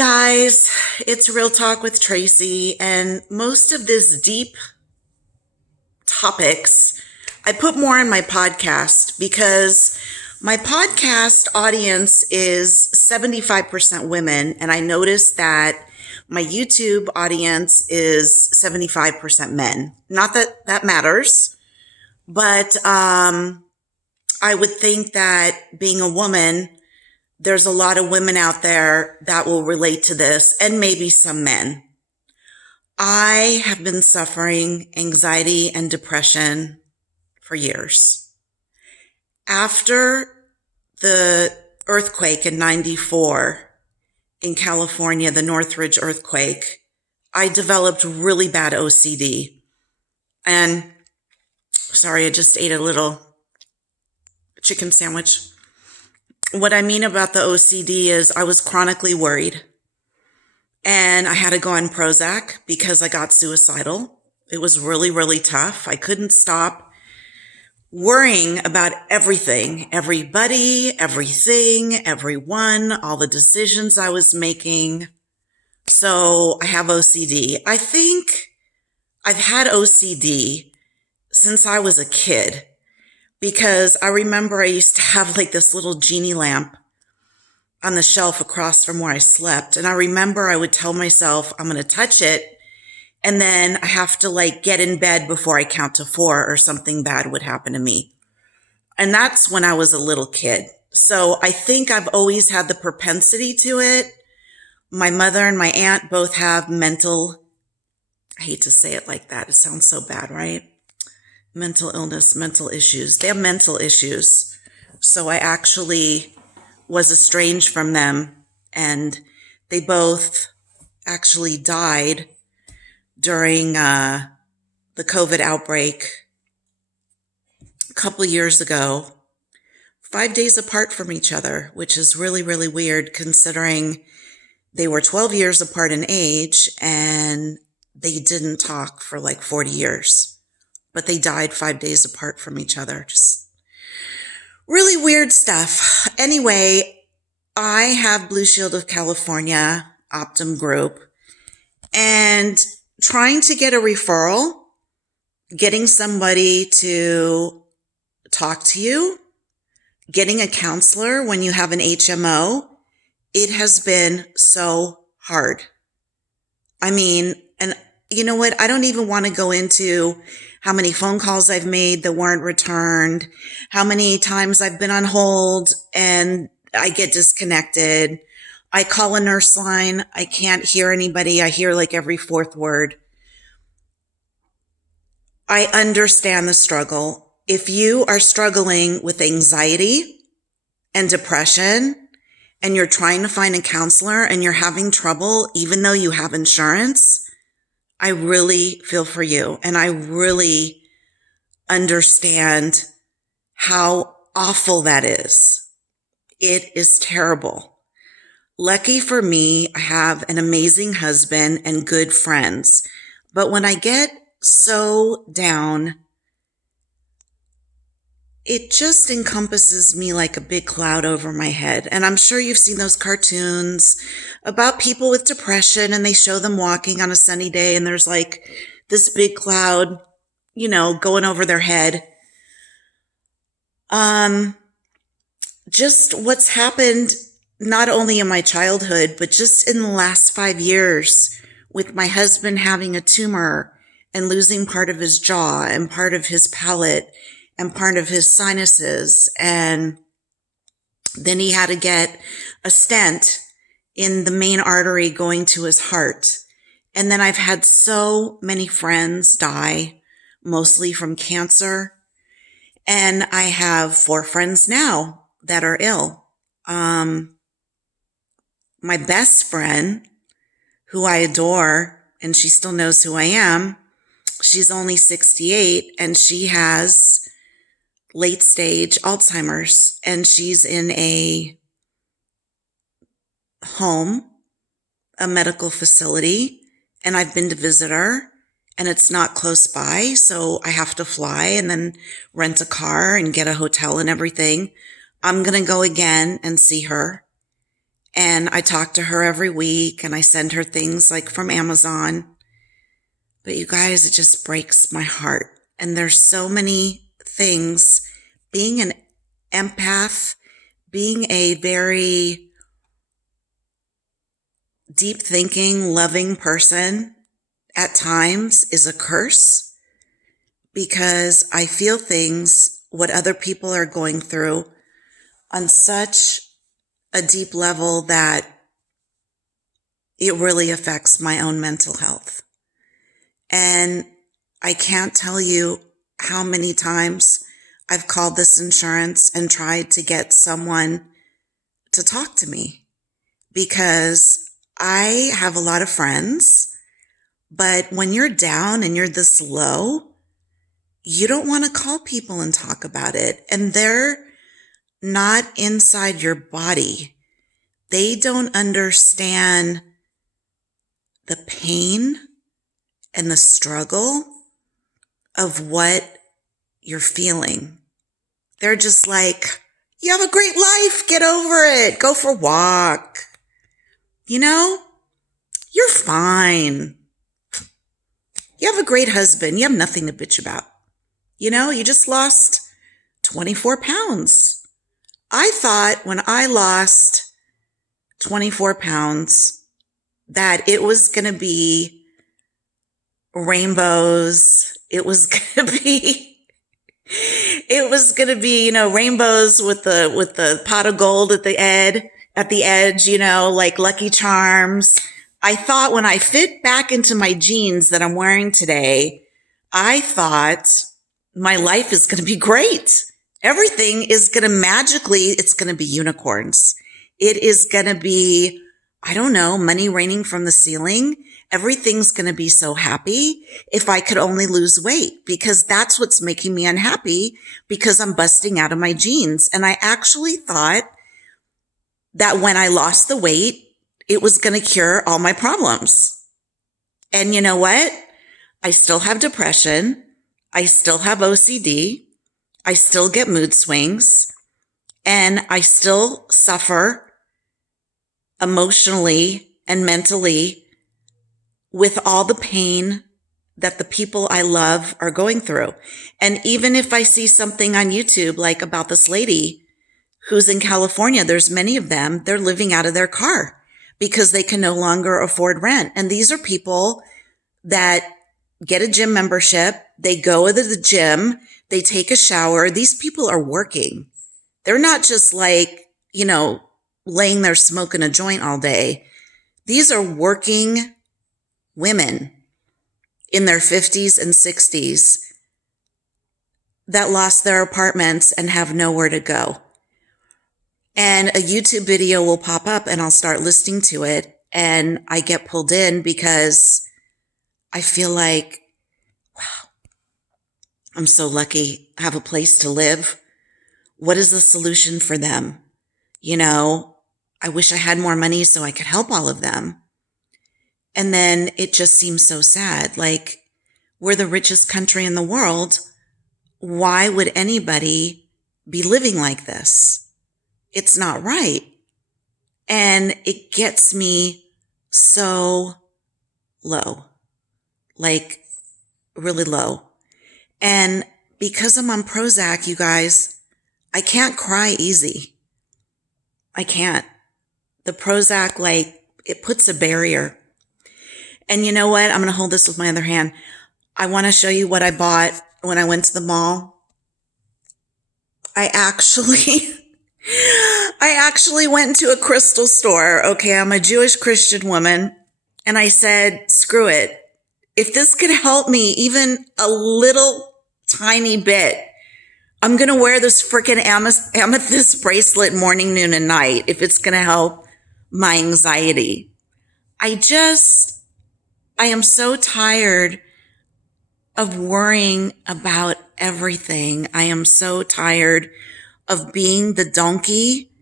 guys, it's Real Talk with Tracy, and most of this deep topics I put more in my podcast because my podcast audience is 75% women, and I noticed that my YouTube audience is 75% men. Not that that matters, but I would think that being a woman, there's a lot of women out there that will relate to this, and maybe some men. I have been suffering anxiety and depression for years. After the earthquake in '94 in California, the Northridge earthquake, I developed really bad OCD. And sorry, I just ate a little chicken sandwich. What I mean about the OCD is I was chronically worried, and I had to go on Prozac because I got suicidal. It was really, really tough. I couldn't stop worrying about everything, everybody, everything, everyone, all the decisions I was making. So I have OCD. I think I've had OCD since I was a kid, because I remember I used to have like this little genie lamp on the shelf across from where I slept. And I remember I would tell myself, I'm going to touch it, and then I have to like get in bed before I count to 4 or something bad would happen to me. And that's when I was a little kid. So I think I've always had the propensity to it. My mother and my aunt both have mental, I hate to say it like that. It sounds so bad, right? Mental illness, mental issues. They have mental issues. So I actually was estranged from them, and they both actually died during the COVID outbreak a couple of years ago, 5 days apart from each other, which is really, really weird considering they were 12 years apart in age and they didn't talk for like 40 years. But they died 5 days apart from each other. Just really weird stuff. Anyway, I have Blue Shield of California, Optum Group, and trying to get a referral, getting somebody to talk to you, getting a counselor when you have an HMO, it has been so hard. I mean, and you know what? I don't even want to go into how many phone calls I've made that weren't returned, how many times I've been on hold and I get disconnected. I call a nurse line. I can't hear anybody. I hear like every fourth word. I understand the struggle. If you are struggling with anxiety and depression and you're trying to find a counselor and you're having trouble, even though you have insurance, I really feel for you, and I really understand how awful that is. It is terrible. Lucky for me, I have an amazing husband and good friends. But when I get so down, it just encompasses me like a big cloud over my head. And I'm sure you've seen those cartoons about people with depression, and they show them walking on a sunny day and there's like this big cloud, going over their head. Just what's happened not only in my childhood, but just in the last 5 years with my husband having a tumor and losing part of his jaw and part of his palate and part of his sinuses. And then he had to get a stent in the main artery going to his heart. And then I've had so many friends die, mostly from cancer. And I have 4 friends now that are ill. My best friend, who I adore, and she still knows who I am, she's only 68 and she has late stage Alzheimer's, and she's in a home, a medical facility, and I've been to visit her, and it's not close by, so I have to fly and then rent a car and get a hotel and everything. I'm going to go again and see her. And I talk to her every week and I send her things like from Amazon. But you guys, it just breaks my heart. And there's so many things. Being an empath, being a very deep thinking, loving person at times is a curse, because I feel things, what other people are going through, on such a deep level that it really affects my own mental health. And I can't tell you how many times I've called this insurance and tried to get someone to talk to me, because I have a lot of friends, but when you're down and you're this low, you don't want to call people and talk about it. And they're not inside your body. They don't understand the pain and the struggle of what you're feeling. They're just like, you have a great life. Get over it. Go for a walk. You're fine. You have a great husband. You have nothing to bitch about. You just lost 24 pounds. I thought when I lost 24 pounds that it was going to be rainbows. It was going to be rainbows with the pot of gold at the edge, like Lucky Charms. I thought when I fit back into my jeans that I'm wearing today, I thought my life is going to be great. Everything is going to it's going to be unicorns. It is going to be, I don't know, money raining from the ceiling. Everything's going to be so happy if I could only lose weight, because that's what's making me unhappy, because I'm busting out of my jeans. And I actually thought that when I lost the weight, it was going to cure all my problems. And you know what? I still have depression. I still have OCD. I still get mood swings, and I still suffer emotionally and mentally with all the pain that the people I love are going through. And even if I see something on YouTube, like about this lady who's in California, there's many of them, they're living out of their car because they can no longer afford rent. And these are people that get a gym membership. They go to the gym. They take a shower. These people are working. They're not just like, laying there smoking a joint all day. These are working women in their 50s and 60s that lost their apartments and have nowhere to go. And a YouTube video will pop up and I'll start listening to it, and I get pulled in because I feel like, wow, I'm so lucky. I have a place to live. What is the solution for them? I wish I had more money so I could help all of them. And then it just seems so sad. Like, we're the richest country in the world. Why would anybody be living like this? It's not right. And it gets me so low, like really low. And because I'm on Prozac, you guys, I can't cry easy. I can't. The Prozac, it puts a barrier. And you know what? I'm going to hold this with my other hand. I want to show you what I bought when I went to the mall. I actually went into a crystal store. Okay, I'm a Jewish Christian woman. And I said, screw it. If this could help me even a little tiny bit, I'm going to wear this freaking amethyst bracelet morning, noon, and night if it's going to help my anxiety. I am so tired of worrying about everything. I am so tired of being the donkey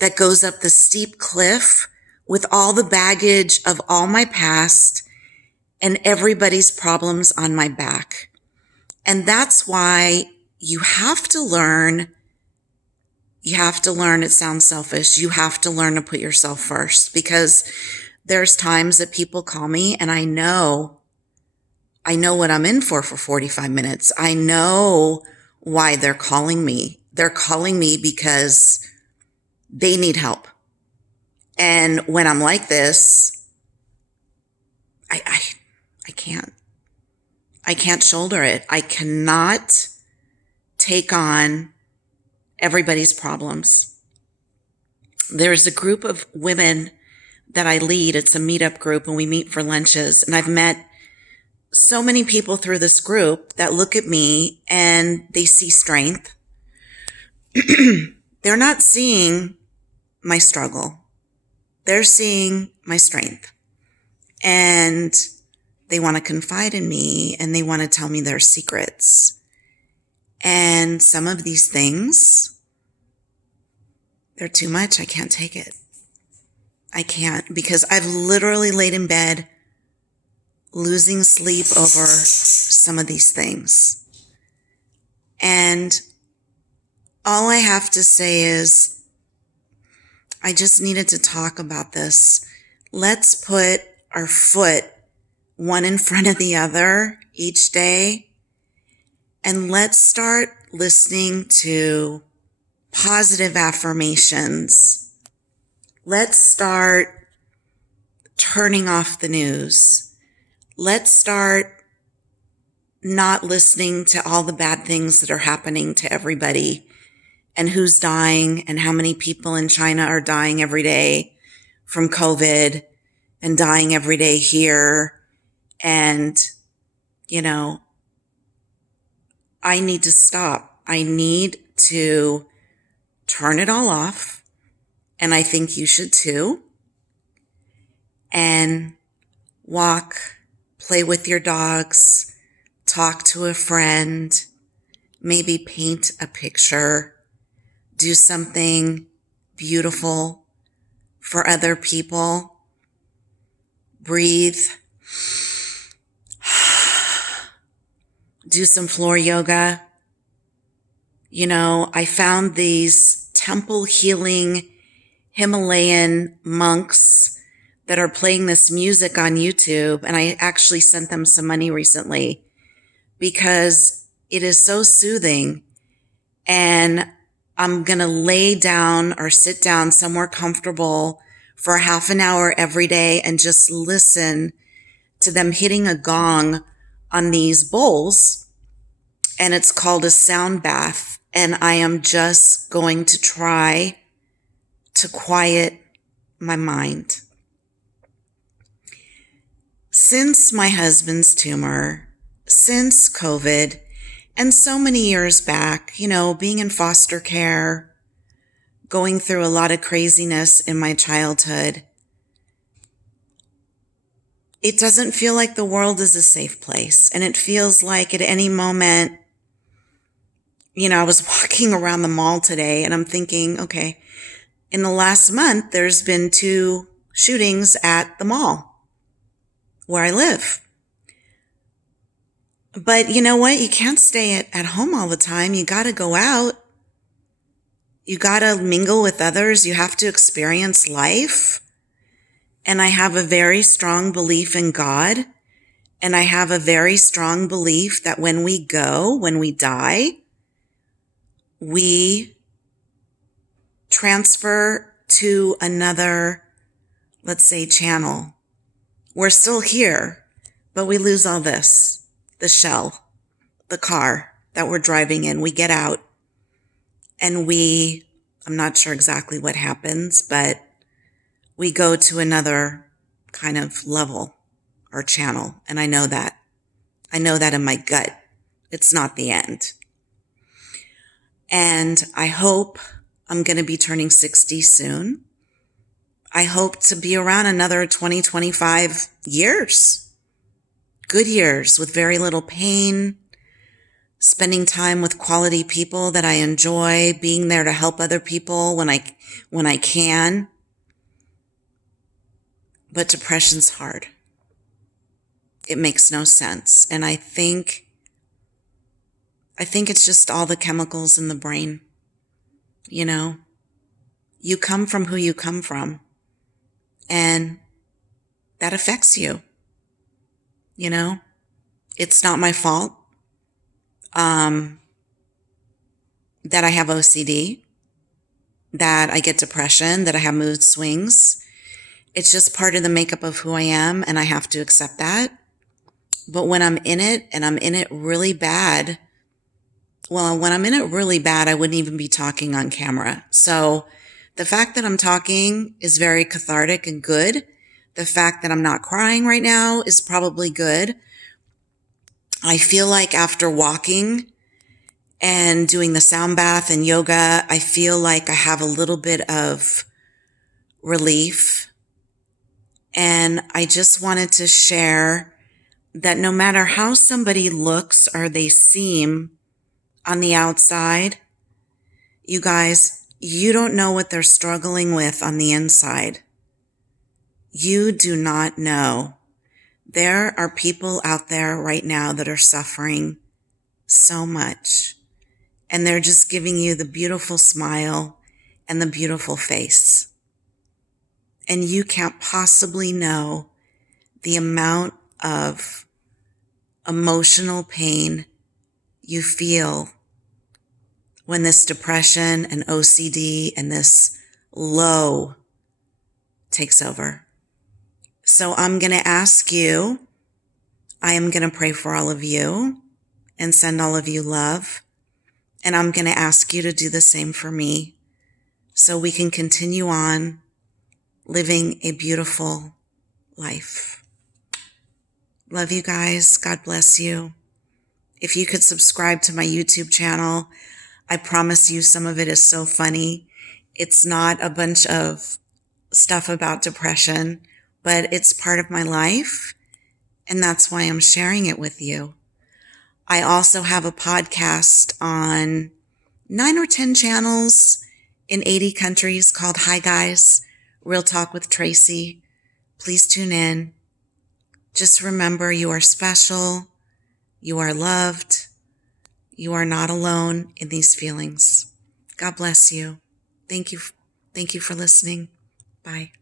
that goes up the steep cliff with all the baggage of all my past and everybody's problems on my back. And that's why you have to learn You have to learn, it sounds selfish, you have to learn to put yourself first, because there's times that people call me and I know what I'm in for 45 minutes. I know why they're calling me. They're calling me because they need help. And when I'm like this, I can't shoulder it. I cannot take on everybody's problems. There's a group of women that I lead. It's a meetup group and we meet for lunches. And I've met so many people through this group that look at me and they see strength. They're not seeing my struggle. They're seeing my strength. And they want to confide in me and they want to tell me their secrets. And some of these things, they're too much. I can't take it. I can't, because I've literally laid in bed losing sleep over some of these things. And all I have to say is, I just needed to talk about this. Let's put our foot one in front of the other each day. And let's start listening to positive affirmations. Let's start turning off the news. Let's start not listening to all the bad things that are happening to everybody and who's dying and how many people in China are dying every day from COVID and dying every day here. And, I need to stop. I need to turn it all off. And I think you should too. And walk, play with your dogs, talk to a friend, maybe paint a picture, do something beautiful for other people. Breathe. Do some floor yoga. I found these temple healing Himalayan monks that are playing this music on YouTube. And I actually sent them some money recently because it is so soothing. And I'm going to lay down or sit down somewhere comfortable for half an hour every day and just listen to them hitting a gong on these bowls. And it's called a sound bath. And I am just going to try to quiet my mind. Since my husband's tumor, since COVID, and so many years back, being in foster care, going through a lot of craziness in my childhood, it doesn't feel like the world is a safe place. And it feels like at any moment, I was walking around the mall today and I'm thinking, okay, in the last month, there's been 2 shootings at the mall where I live. But you know what? You can't stay at home all the time. You got to go out. You got to mingle with others. You have to experience life. And I have a very strong belief in God. And I have a very strong belief that when we die, we transfer to another, let's say, channel. We're still here, but we lose all this, the shell, the car that we're driving in. We get out and I'm not sure exactly what happens, but we go to another kind of level or channel. And I know that in my gut. It's not the end. And I hope I'm going to be turning 60 soon. I hope to be around another 20, 25 years. Good years with very little pain, spending time with quality people that I enjoy, being there to help other people when I can. But depression's hard. It makes no sense. And I think it's just all the chemicals in the brain. You know, you come from who you come from, and that affects you. You know, it's not my fault that I have OCD, that I get depression, that I have mood swings. It's just part of the makeup of who I am, and I have to accept that. But when I'm in it, and I'm in it really bad, when I'm in it really bad, I wouldn't even be talking on camera. So the fact that I'm talking is very cathartic and good. The fact that I'm not crying right now is probably good. I feel like after walking and doing the sound bath and yoga, I feel like I have a little bit of relief. And I just wanted to share that no matter how somebody looks or they seem on the outside, you guys, you don't know what they're struggling with on the inside. You do not know. There are people out there right now that are suffering so much, and they're just giving you the beautiful smile and the beautiful face. And you can't possibly know the amount of emotional pain you feel when this depression and OCD and this low takes over. So I'm going to ask you, I am going to pray for all of you and send all of you love. And I'm going to ask you to do the same for me so we can continue on living a beautiful life. Love you guys. God bless you. If you could subscribe to my YouTube channel, I promise you some of it is so funny. It's not a bunch of stuff about depression, but it's part of my life, and that's why I'm sharing it with you. I also have a podcast on 9 or 10 channels in 80 countries called Hi Guys, Real Talk with Tracy. Please tune in. Just remember, you are special. You are loved. You are not alone in these feelings. God bless you. Thank you. Thank you for listening. Bye.